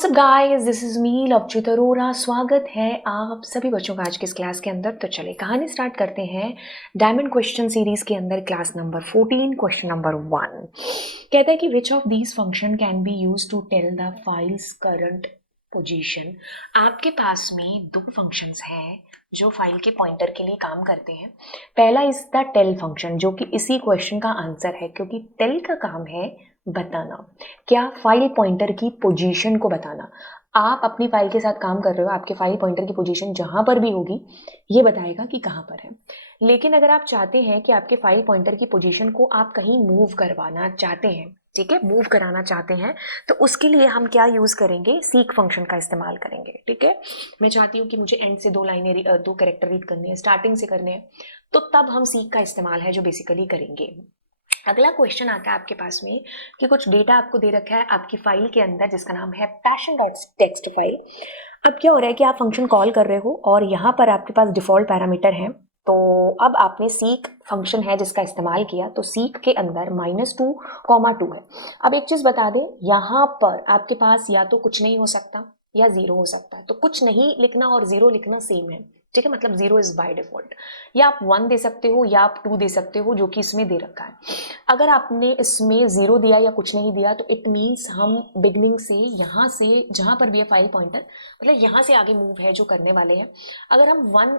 WhatsApp guys, this is me Lovchit Arora. स्वागत है आप सभी बच्चों का आज के इस क्लास के अंदर। तो चलिए कहानी स्टार्ट करते हैं। डायमंड क्वेश्चन सीरीज के अंदर क्लास नंबर 14 क्वेश्चन नंबर 1 कहता है कि which of these function can be use to tell the files current position. आपके पास में दो फंक्शंस हैं जो फाइल के पॉइंटर के लिए काम करते हैं। पहला इज द टेल फंक्शन, जो कि इसी क्वेश्चन का आंसर है, क्योंकि टेल का काम है बताना, क्या फाइल पॉइंटर की पोजीशन को बताना। आप अपनी फाइल के साथ काम कर रहे हो, आपके फाइल पॉइंटर की पोजीशन जहां पर भी होगी ये बताएगा कि कहां पर है। लेकिन अगर आप चाहते हैं कि आपके फाइल पॉइंटर की पोजीशन को आप कहीं मूव करवाना चाहते हैं, ठीक है, मूव कराना चाहते हैं, तो उसके लिए हम क्या यूज करेंगे, सीक फंक्शन का इस्तेमाल करेंगे। ठीक है, मैं चाहती हूँ कि मुझे एंड से दो कैरेक्टर रीड करने हैं, स्टार्टिंग से करने हैं, तो तब हम सीक का इस्तेमाल है जो बेसिकली करेंगे। अगला क्वेश्चन आता है आपके पास में कि कुछ डेटा आपको दे रखा है आपकी फाइल के अंदर जिसका नाम है पैशन डॉट टेक्स्ट फाइल। अब क्या हो रहा है कि आप फंक्शन कॉल कर रहे हो और यहाँ पर आपके पास डिफॉल्ट पैरामीटर है। तो अब आपने सीक फंक्शन है जिसका इस्तेमाल किया, तो सीक के अंदर -2, 2 है। अब एक चीज बता दें, यहाँ पर आपके पास या तो कुछ नहीं हो सकता या 0 हो सकता है। तो कुछ नहीं लिखना और 0 लिखना सेम है, ठीक है, मतलब 0 इज बाय डिफॉल्ट। या आप 1 दे सकते हो या आप 2 दे सकते हो, जो कि इसमें दे रखा है। अगर आपने इसमें 0 दिया या कुछ नहीं दिया तो इट मीन्स हम बिगनिंग से यहाँ से जहाँ पर भी है फाइल पॉइंटर, मतलब यहाँ से आगे मूव है जो करने वाले हैं। अगर हम 1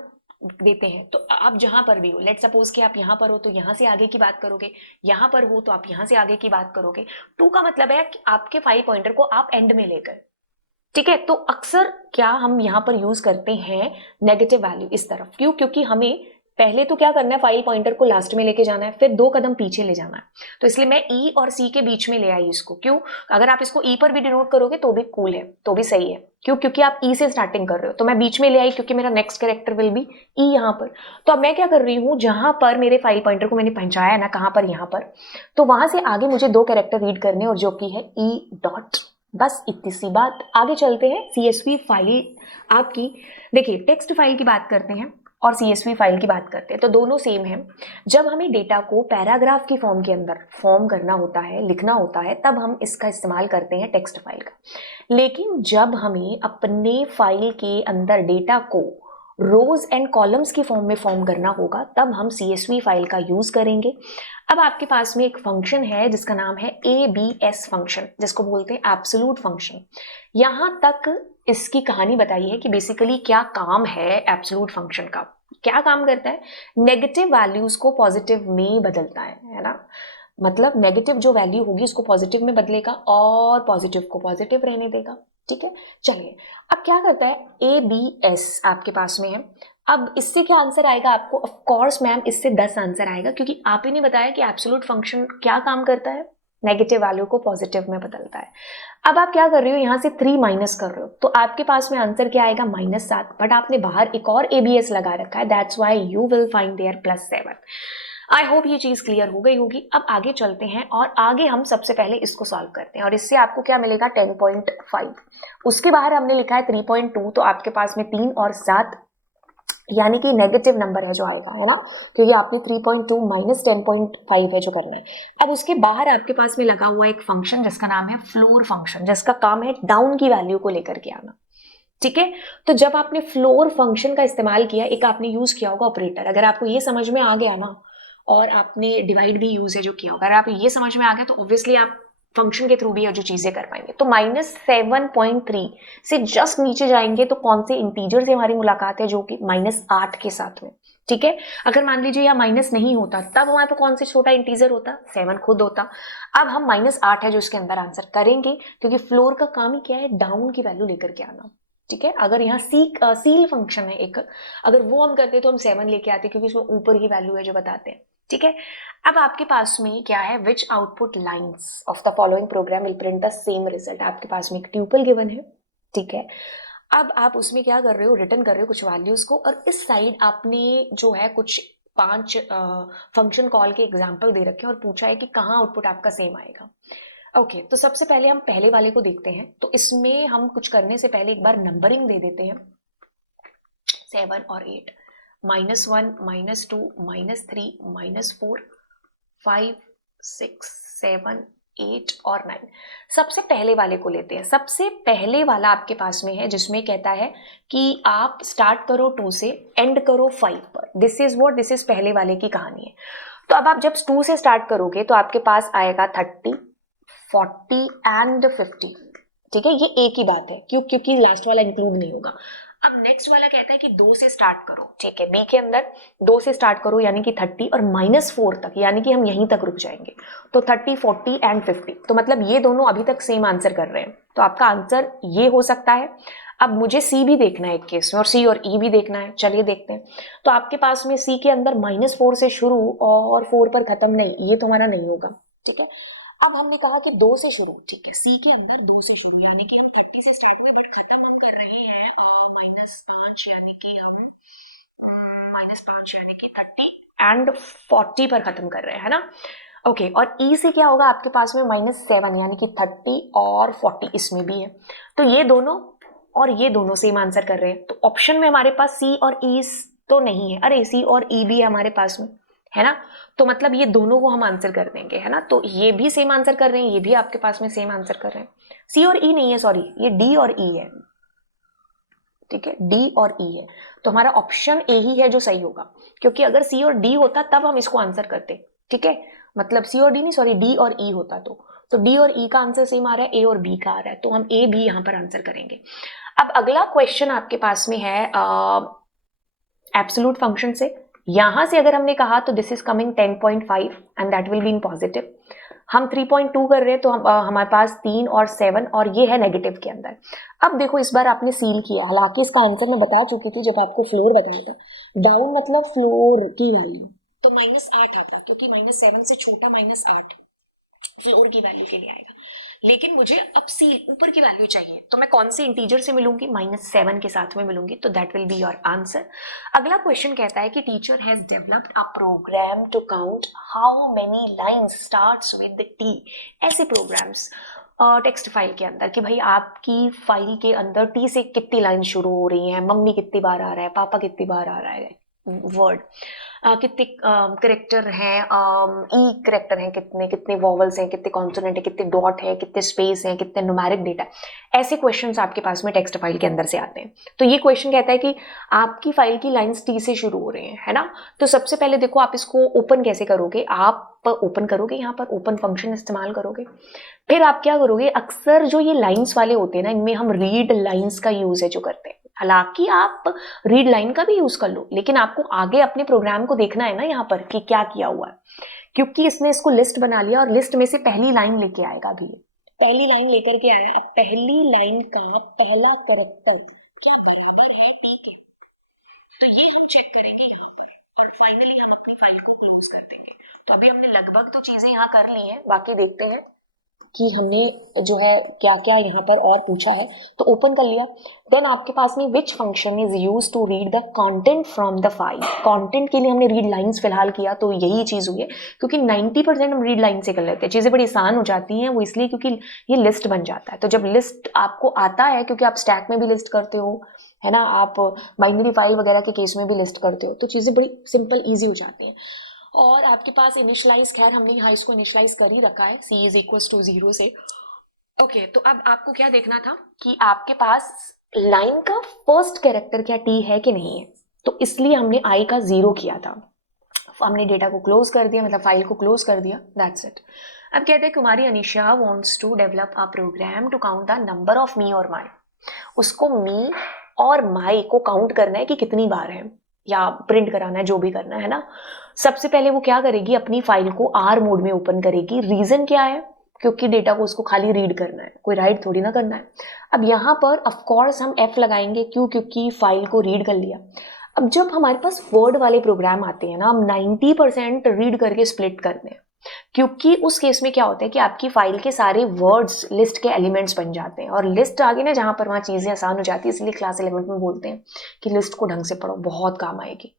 देते हैं तो आप जहां पर भी हो, लेट सपोज कि आप यहाँ पर हो तो यहाँ से आगे की बात करोगे, यहाँ पर हो तो आप यहाँ से आगे की बात करोगे। 2 का मतलब है कि आपके फाइल पॉइंटर को आप एंड में लेकर, ठीक है। तो अक्सर क्या हम यहाँ पर यूज करते हैं नेगेटिव वैल्यू इस तरफ, क्यों? क्योंकि हमें पहले तो क्या करना है, फाइल पॉइंटर को लास्ट में लेके जाना है, फिर 2 कदम पीछे ले जाना है। तो इसलिए मैं ई और सी के बीच में ले आई इसको। क्यों? अगर आप इसको ई पर भी डिनोट करोगे तो भी कूल है, तो भी सही है। क्यों? क्योंकि आप ई से स्टार्टिंग कर रहे हो, तो मैं बीच में ले आई क्योंकि मेरा next character will be E यहाँ पर। तो अब मैं क्या कर रही हूँ, जहां पर मेरे फाइल पॉइंटर को मैंने पहुंचाया ना, कहां पर, यहाँ पर, तो वहां से आगे मुझे 2 कैरेक्टर रीड करने, और जो कि है ई डॉट। बस इतनी सी बात। आगे चलते हैं। सीएसवी फाइल आपकी, देखिए टेक्स्ट फाइल की बात करते हैं और सीएसवी फाइल की बात करते हैं तो दोनों सेम है। जब हमें डेटा को पैराग्राफ की फॉर्म के अंदर फॉर्म करना होता है, लिखना होता है, तब हम इसका इस्तेमाल करते हैं टेक्स्ट फाइल का। लेकिन जब हमें अपने फाइल के अंदर डेटा को रोज एंड कॉलम्स की फॉर्म में फॉर्म करना होगा, तब हम सीएसवी फाइल का यूज करेंगे। अब आपके पास में एक फंक्शन है जिसका नाम है ABS फंक्शन, जिसको बोलते हैं एब्सोल्यूट फंक्शन। यहां तक इसकी कहानी बताई है कि बेसिकली क्या काम है एब्सोल्यूट फंक्शन का। क्या काम करता है, नेगेटिव वैल्यूज को पॉजिटिव में बदलता है ना। मतलब नेगेटिव जो वैल्यू होगी उसको पॉजिटिव में बदलेगा और पॉजिटिव को पॉजिटिव रहने देगा। ठीक है, चलिए अब क्या करता है, ABS आपके पास में है। अब इससे क्या आंसर आएगा आपको? ऑफ कोर्स मैम, इससे 10 आंसर आएगा, क्योंकि आप ही ने बताया कि एब्सोल्यूट फंक्शन क्या काम करता है, नेगेटिव वैल्यू को पॉजिटिव में बदलता है। अब आप क्या कर रहे हो, यहां से 3 माइनस कर रहे हो, तो आपके पास में आंसर क्या आएगा, -7। बट आपने बाहर एक और ABS लगा रखा है, that's why you will find there +7। I hope ये चीज क्लियर हो गई होगी। अब आगे चलते हैं और आगे हम सबसे पहले इसको सॉल्व करते हैं, और इससे आपको क्या मिलेगा, 10.5। उसके बाहर हमने लिखा है 3.2, तो आपके पास में 3 और 7 यानी कि नेगेटिव नंबर है जो आएगा, है ना, क्योंकि आपने 3.2 माइनस 10.5 है जो करना है। अब उसके बाहर आपके पास में लगा हुआ एक फंक्शन जिसका नाम है फ्लोर फंक्शन, जिसका काम है डाउन की वैल्यू को लेकर के आना। ठीक है, तो जब आपने फ्लोर फंक्शन का इस्तेमाल किया, एक आपने यूज किया होगा ऑपरेटर, अगर आपको ये समझ में आ गया ना, और आपने डिवाइड भी यूज है जो किया होगा, अगर आप ये समझ में आ गया तो ऑब्वियसली आप फंक्शन के थ्रू भी जो चीजें कर पाएंगे। तो -7.3 से जस्ट नीचे जाएंगे तो कौन से इंटीजर से हमारी मुलाकात है, जो कि -8 के साथ में। ठीक है, अगर मान लीजिए यहाँ माइनस नहीं होता, तब हमारे पास कौन से छोटा इंटीजर होता, 7 खुद होता। अब हम -8 है जो इसके अंदर आंसर करेंगे, क्योंकि फ्लोर का काम ही क्या है, डाउन की वैल्यू लेकर के आना। ठीक है, अगर यहाँ सील फंक्शन है एक, अगर वो हम करते तो हम 7 लेके आते, क्योंकि उसमें ऊपर की वैल्यू है जो बताते हैं। ठीक है, अब आपके पास में क्या है, which output lines of the following program will print the same result. आपके पास में एक ट्यूपल गिवन है। ठीक है, अब आप उसमें क्या कर रहे हो, रिटर्न कर रहे हो कुछ वैल्यूज को, और इस साइड आपने जो है कुछ 5 फंक्शन कॉल के एग्जाम्पल दे रखे हैं और पूछा है कि कहाँ आउटपुट आपका सेम आएगा। ओके, तो सबसे पहले हम पहले वाले को देखते हैं। तो इसमें हम कुछ करने से पहले एक बार नंबरिंग दे देते हैं, 7 और 8, -1, -2, -3, -4, 5, 6, 7, 8 और 9। सबसे पहले वाले को लेते हैं। सबसे पहले वाला आपके पास में है जिसमें कहता है कि आप स्टार्ट करो 2 से, एंड करो 5 पर। दिस इज पहले वाले की कहानी है। तो अब आप जब 2 से स्टार्ट करोगे तो आपके पास आएगा 30, 40 एंड 50। ठीक है, ये एक ही बात है, क्योंकि लास्ट वाला इंक्लूड नहीं होगा। अब नेक्स्ट वाला कहता है कि 2 से स्टार्ट करो। ठीक है, बी के अंदर 2 से स्टार्ट करो यानी कि 30 और -4 तक, यानी कि हम यहीं तक रुक जाएंगे। तो 30, 40 एंड 50। तो मतलब ये दोनों अभी तक सेम आंसर कर रहे हैं। तो आपका आंसर ये हो सकता है। अब मुझे सी भी देखना है एक केस में, और सी और ई भी देखना है। चलिए देखते हैं। तो आपके पास में सी के अंदर -4 से शुरू और 4 पर खत्म नहीं, ये तुम्हारा नहीं होगा। ठीक है, अब हमने कहा कि 2 से शुरू। ठीक है, सी के अंदर 2 से शुरू यानी कि हम 30 से स्टार्ट में, बट खत्म हम कर रहे हैं -5, यानी कि हम -5 यानी कि 30 एंड 40 पर खत्म कर रहे हैं, है ना। ओके, और ई से क्या होगा आपके पास में -7 यानी कि 30 और 40 इसमें भी है। तो ये दोनों और ये दोनों सेम आंसर कर रहे हैं। तो ऑप्शन में हमारे पास सी और ई तो नहीं है। अरे, सी और ई भी है हमारे पास में, है ना। तो मतलब ये दोनों को हम आंसर कर देंगे, है ना। तो ये भी सेम आंसर कर रहे हैं, ये भी आपके पास में सेम आंसर कर रहे हैं। सी और ई नहीं है, सॉरी, ये डी और ई है। ठीक है, डी और ई है। तो हमारा ऑप्शन ए ही है जो सही होगा, क्योंकि अगर सी और डी होता तब हम इसको आंसर करते। ठीक है, मतलब सी और डी नहीं, सॉरी, डी और ई होता। तो डी और ई का आंसर सेम आ रहा है, ए और बी का आ रहा है, तो हम ए भी यहां पर आंसर करेंगे। अब अगला क्वेश्चन आपके पास में है एब्सोल्यूट फंक्शन से। यहां से अगर हमने कहा तो this is coming 10.5 and that will be in positive. हम 3.2 कर रहे हैं, तो हमारे पास 3 और 7 और ये है नेगेटिव के अंदर। अब देखो, इस बार आपने सील किया, हालांकि इसका आंसर मैं बता चुकी थी जब आपको फ्लोर बताया था। डाउन मतलब फ्लोर की वैल्यू, तो -8 आता, क्योंकि -7 से छोटा -8 फ्लोर की वैल्यू के लिए आएगा। लेकिन मुझे अब सील ऊपर की वैल्यू चाहिए, तो मैं कौन सी इंटीजर से मिलूंगी? -7 के साथ में मिलूंगी। तो that will be your answer. अगला क्वेश्चन कहता है कि teacher has developed a program to count how many lines starts with T. ऐसे प्रोग्राम्स टेक्स्ट फाइल के अंदर कि भाई आपकी फाइल के अंदर टी से कितनी लाइन शुरू हो रही है, मम्मी कितनी बार आ रहा है, पापा कितनी बार आ रहा है, वर्ड कितने करेक्टर हैं, ई करेक्टर हैं, कितने कितने वॉवल्स हैं, कितने कॉन्सोनेंट है, कितने डॉट है, कितने स्पेस हैं, कितने न्यूमेरिक डेटा। ऐसे क्वेश्चंस आपके पास में टेक्स्ट फाइल के अंदर से आते हैं। तो ये क्वेश्चन कहता है कि आपकी फाइल की लाइंस टी से शुरू हो रही हैं, है ना। तो सबसे पहले देखो, आप इसको ओपन कैसे करोगे? आप ओपन करोगे, यहाँ पर ओपन फंक्शन इस्तेमाल करोगे। फिर आप क्या करोगे, अक्सर जो ये लाइंस वाले होते हैं ना, इनमें हम रीड लाइंस का यूज है जो करते हैं। हालांकि आप रीड लाइन का भी यूज कर लो, लेकिन आपको आगे अपने प्रोग्राम को देखना है ना यहाँ पर कि क्या किया हुआ है, क्योंकि इसने इसको लिस्ट बना लिया और लिस्ट में से पहली लाइन लेके आएगा। अभी पहली लाइन लेकर के आया। अब पहली लाइन का पहला कैरेक्टर क्या बराबर है टी के, तो ये हम चेक करेंगे यहाँ पर, और फाइनली हम अपनी फाइल को क्लोज कर देंगे। तो अभी हमने लगभग तो चीजें यहाँ कर ली हैं, बाकी देखते हैं कि हमने जो है क्या क्या यहाँ पर और पूछा है। तो ओपन कर लिया। देन आपके पास में which function is use to read the content from the file. Content के लिए हमने रीड लाइंस फिलहाल किया, तो यही चीज हुई है, क्योंकि 90% हम रीड लाइन से कर लेते हैं। चीजें बड़ी आसान हो जाती हैं, वो इसलिए क्योंकि ये लिस्ट बन जाता है। तो जब लिस्ट आपको आता है, क्योंकि आप स्टैक में भी लिस्ट करते हो, है ना, आप बाइनरी फाइल वगैरह के केस में भी लिस्ट करते हो, तो चीजें बड़ी सिंपल ईजी हो जाती हैं। और आपके पास इनिशलाइज, खैर हमने यहाँ इसको इनिशलाइज कर ही रखा है, c इज इक्वल टू 0 से। ओके, तो अब आपको क्या देखना था कि आपके पास लाइन का फर्स्ट कैरेक्टर क्या t है कि नहीं है। तो इसलिए हमने i का 0 किया था। हमने डेटा को क्लोज कर दिया, मतलब फाइल को क्लोज कर दिया, दैट्स इट। अब कहते हैं Kumari Anisha wants to develop a program to count the number of me और माई। उसको मी और माई को काउंट करना है कि कितनी बार है, या प्रिंट कराना है, जो भी करना है ना। सबसे पहले वो क्या करेगी, अपनी फाइल को आर मोड में ओपन करेगी। रीजन क्या है? क्योंकि डेटा को उसको खाली रीड करना है, कोई राइट थोड़ी ना करना है। अब यहाँ पर ऑफ कोर्स हम एफ लगाएंगे, क्यों? क्योंकि फाइल को रीड कर लिया। अब जब हमारे पास वर्ड वाले प्रोग्राम आते हैं ना, हम 90% रीड करके स्प्लिट करते हैं, क्योंकि उस केस में क्या होता है कि आपकी फाइल के सारे वर्ड्स लिस्ट के एलिमेंट्स बन जाते हैं, और लिस्ट आगे ना जहां पर वहां चीजें आसान हो जाती है, इसलिए क्लास 11 में बोलते हैं कि लिस्ट को ढंग से पढ़ो, बहुत काम आएगी।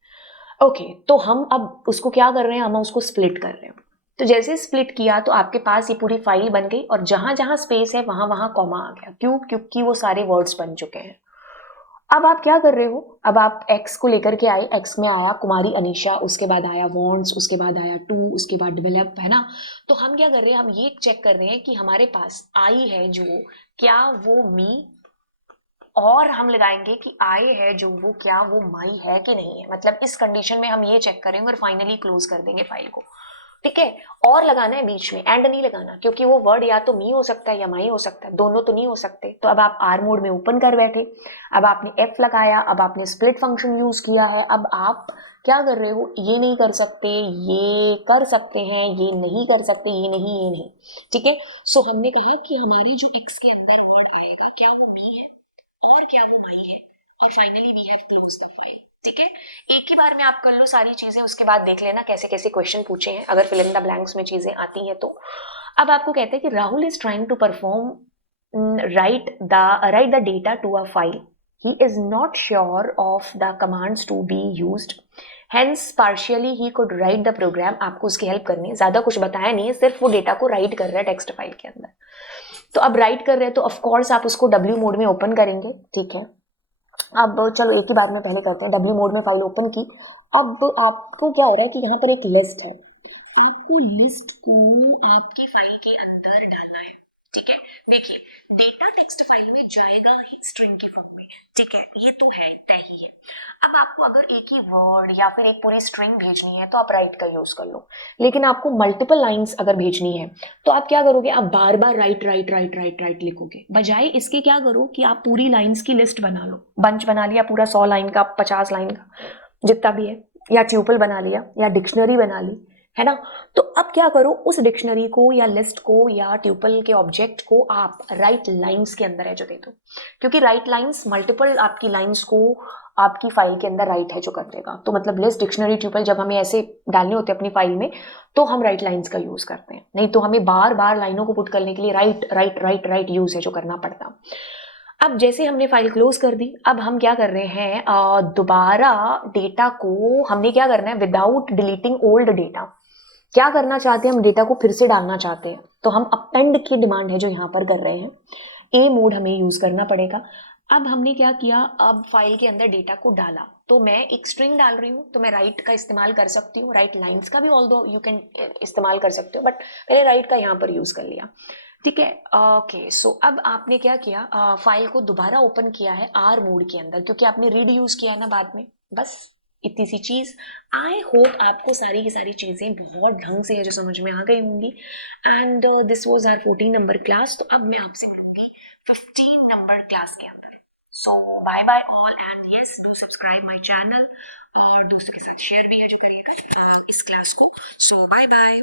ओके, तो हम अब उसको क्या कर रहे हैं, हम उसको स्प्लिट कर रहे हैं। तो जैसे स्प्लिट किया तो आपके पास ये पूरी फाइल बन गई, और जहां जहां स्पेस है वहां वहां कॉमा आ गया। क्यों? क्योंकि वो सारे वर्ड्स बन चुके हैं। अब आप क्या कर रहे हो, अब आप एक्स को लेकर के आए, एक्स में आया कुमारी अनीशा, उसके बाद आया वॉन्ट्स, उसके बाद आया टू, उसके बाद डेवलप, है ना। तो हम क्या कर रहे हैं, हम ये चेक कर रहे हैं कि हमारे पास आई है जो, क्या वो मी, और हम लगाएंगे कि आई है जो, वो क्या वो माई है कि नहीं है। मतलब इस कंडीशन में हम ये चेक करेंगे और फाइनली क्लोज कर देंगे फाइल को, ठीक है। और लगाना है बीच में, एंड नहीं लगाना, क्योंकि वो वर्ड या तो मी हो सकता है या माई हो सकता है, दोनों तो नहीं हो सकते। तो अब आप आर मोड में ओपन कर बैठे, अब आपने एफ लगाया, अब आपने स्प्लिट फंक्शन यूज किया है। अब आप क्या कर रहे हो, ये नहीं कर सकते, ये कर सकते हैं, ये नहीं कर सकते, ये नहीं, ये नहीं, ठीक है। सो हमने कहा कि हमारे जो एक्स के अंदर वर्ड आएगा, क्या वो मी है और क्या वो माई है, और finally we have close the file, ठीक है। एक ही बार में आप कर लो सारी चीजें, उसके बाद देख लेना कैसे कैसे क्वेश्चन पूछे हैं, अगर फिल इन द ब्लैंक्स में चीजें आती हैं तो। अब आपको कहते हैं कि Rahul is trying to perform write the data to a file, he is not sure of the commands to be used, hence partially he could write the program। आपको उसकी हेल्प करनी है, ज्यादा कुछ बताया नहीं है, सिर्फ वो डेटा को राइट कर रहा है टेक्स्ट फाइल के अंदर। तो अब राइट कर रहे हैं तो ऑफ कोर्स आप उसको डब्ल्यू मोड में ओपन करेंगे, ठीक है। अब चलो एक ही बार में पहले करते हैं, डब्ल्यू मोड में फाइल ओपन की। अब आपको क्या हो रहा है कि यहाँ पर एक लिस्ट है, आपको लिस्ट को आपके फाइल के अंदर डालना है, ठीक है। देखिए डेटा टेक्स्ट फाइल में जाएगा ही स्ट्रिंग के फॉर्म में, ठीक है, ये तो है, तय ही है। अब आपको अगर एक ही वर्ड या फिर एक पूरी स्ट्रिंग भेजनी है तो आप राइट का यूज कर लो, लेकिन आपको मल्टीपल लाइंस अगर भेजनी है तो आप क्या करोगे, आप बार बार right right right right right लिखोगे। बजाय इसके क्या करो कि आप पूरी लाइंस की लिस्ट बना लो, बंच बना लिया पूरा 100 लाइन का, 50 लाइन का, जितना भी है, या ट्यूपल बना लिया या डिक्शनरी बना ली, है ना। तो अब क्या करो, उस डिक्शनरी को या लिस्ट को या ट्यूपल के ऑब्जेक्ट को आप राइट लाइंस के अंदर है जो दे दो, क्योंकि राइट लाइंस मल्टीपल आपकी लाइंस को आपकी फाइल के अंदर राइट है जो कर देगा। तो मतलब लिस्ट, डिक्शनरी, ट्यूपल जब हमें ऐसे डालने होते हैं अपनी फाइल में तो हम राइट लाइंस का यूज करते हैं, नहीं तो हमें बार बार लाइनों को पुट करने के लिए right right right right use है जो करना पड़ता। अब जैसे हमने फाइल क्लोज कर दी, अब हम क्या कर रहे हैं, दोबारा डेटा को हमने क्या करना है, विदाउट डिलीटिंग ओल्ड डेटा, क्या करना चाहते हैं, हम डेटा को फिर से डालना चाहते हैं, तो हम अपेंड की डिमांड है जो यहाँ पर कर रहे हैं, ए मोड हमें यूज करना पड़ेगा। अब हमने क्या किया, अब फाइल के अंदर डेटा को डाला, तो मैं एक स्ट्रिंग डाल रही हूँ तो मैं राइट का इस्तेमाल कर सकती हूँ, राइट लाइंस का भी ऑल दो यू कैन इस्तेमाल कर सकते हो, बट मैंने राइट का यहाँ पर यूज कर लिया, ठीक है। ओके, सो अब आपने क्या किया, फाइल को दोबारा ओपन किया है आर मोड के अंदर, क्योंकि आपने रीड यूज किया ना बाद में, बस इतनी सी चीज। आई होप आपको सारी की सारी चीजें बहुत ढंग से है जो समझ में आ गई होंगी। And this was our 14 number class. तो अब मैं आपसे मिलूंगी 15 नंबर क्लास के अंदर। So bye bye all, and yes do subscribe my channel, और दोस्तों के साथ शेयर भी है जो करिएगा इस क्लास को। सो बाय बाय।